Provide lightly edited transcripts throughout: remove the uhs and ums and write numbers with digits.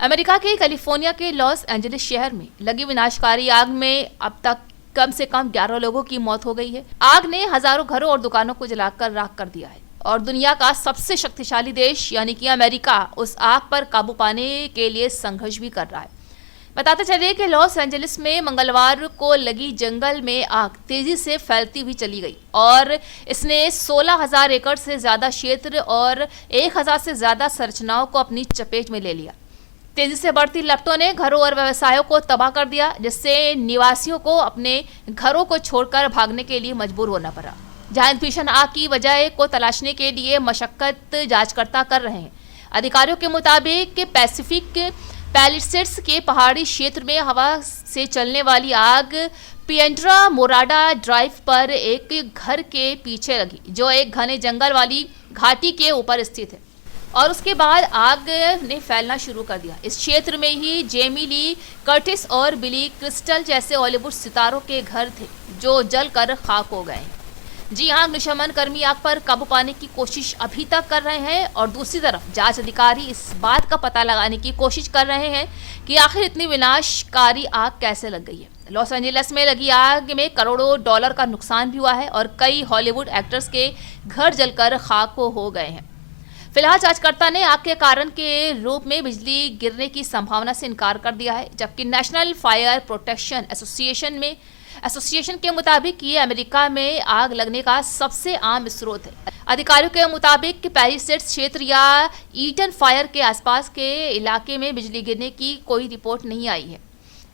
America के California के Los Angeles शहर में लगी विनाशकारी आग में अब तक कम से कम 11 लोगों की मौत हो गई है। आग ने हजारों घरों और दुकानों को जलाकर राख कर दिया है और दुनिया का सबसे शक्तिशाली देश यानी कि अमेरिका उस आग पर काबू पाने के लिए संघर्ष भी कर रहा है। बताते चले कि लॉस एंजलिस में मंगलवार को लगी जंगल में आग तेजी से फैलती हुई चली गई और इसने 16,000 एकड़ से ज्यादा क्षेत्र और 1,000 से ज्यादा संरचनाओं को अपनी चपेट में ले लिया। तेजी से बढ़ती लपटों ने घरों और व्यवसायों को तबाह कर दिया, जिससे निवासियों को अपने घरों को छोड़कर भागने के लिए मजबूर होना पड़ा। जहां भीषण आग की वजह को तलाशने के लिए मशक्कत जांचकर्ता कर रहे हैं। अधिकारियों के मुताबिक पैसिफिक पैलिसेड्स के पहाड़ी क्षेत्र में हवा से चलने वाली आग पिएंड्रा मोराडा ड्राइव पर एक घर के पीछे लगी, जो एक घने जंगल वाली घाटी के ऊपर स्थित है, और उसके बाद आग ने फैलना शुरू कर दिया। इस क्षेत्र में ही जेमी ली कर्टिस और बिली क्रिस्टल जैसे हॉलीवुड सितारों के घर थे, जो जलकर खाक हो गए। जी हाँ, अग्निशमन कर्मी आग पर काबू पाने की कोशिश अभी तक कर रहे हैं और दूसरी तरफ जांच अधिकारी इस बात का पता लगाने की कोशिश कर रहे हैं कि आखिर इतनी विनाशकारी आग कैसे लग गई है। लॉस एंजलिस में लगी आग में करोड़ों डॉलर का नुकसान भी हुआ है और कई हॉलीवुड एक्टर्स के घर जलकर खाक हो गए हैं। फिलहाल जांचकर्ता ने आग के कारण के रूप में बिजली गिरने की संभावना से इनकार कर दिया है, जबकि नेशनल फायर प्रोटेक्शन एसोसिएशन के मुताबिक ये अमेरिका में आग लगने का सबसे आम स्रोत है। अधिकारियों के मुताबिक पैलिसेड्स क्षेत्र या ईटन फायर के आसपास के इलाके में बिजली गिरने की कोई रिपोर्ट नहीं आई है,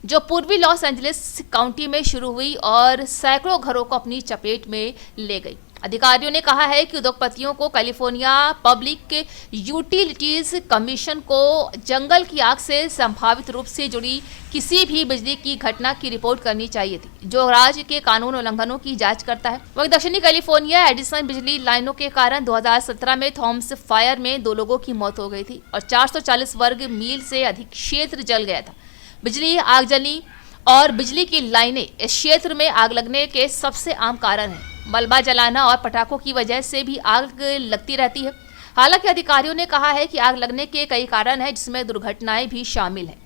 जो पूर्वी लॉस एंजलिस काउंटी में शुरू हुई और सैकड़ों घरों को अपनी चपेट में ले गई। अधिकारियों ने कहा है कि उद्योगपतियों को कैलिफोर्निया पब्लिक यूटिलिटीज कमीशन को जंगल की आग से संभावित रूप से जुड़ी किसी भी बिजली की घटना की रिपोर्ट करनी चाहिए थी, जो राज्य के कानून उल्लंघनों की जांच करता है। वहीं दक्षिणी कैलिफोर्निया एडिसन बिजली लाइनों के कारण 2017 में थॉमस फायर में 2 लोगों की मौत हो गई थी और 440 वर्ग मील से अधिक क्षेत्र जल गया था। बिजली आगजनी और बिजली की लाइनें इस क्षेत्र में आग लगने के सबसे आम कारण हैं। मलबा जलाना और पटाखों की वजह से भी आग लगती रहती है। हालांकि अधिकारियों ने कहा है कि आग लगने के कई कारण हैं, जिसमें दुर्घटनाएं भी शामिल हैं।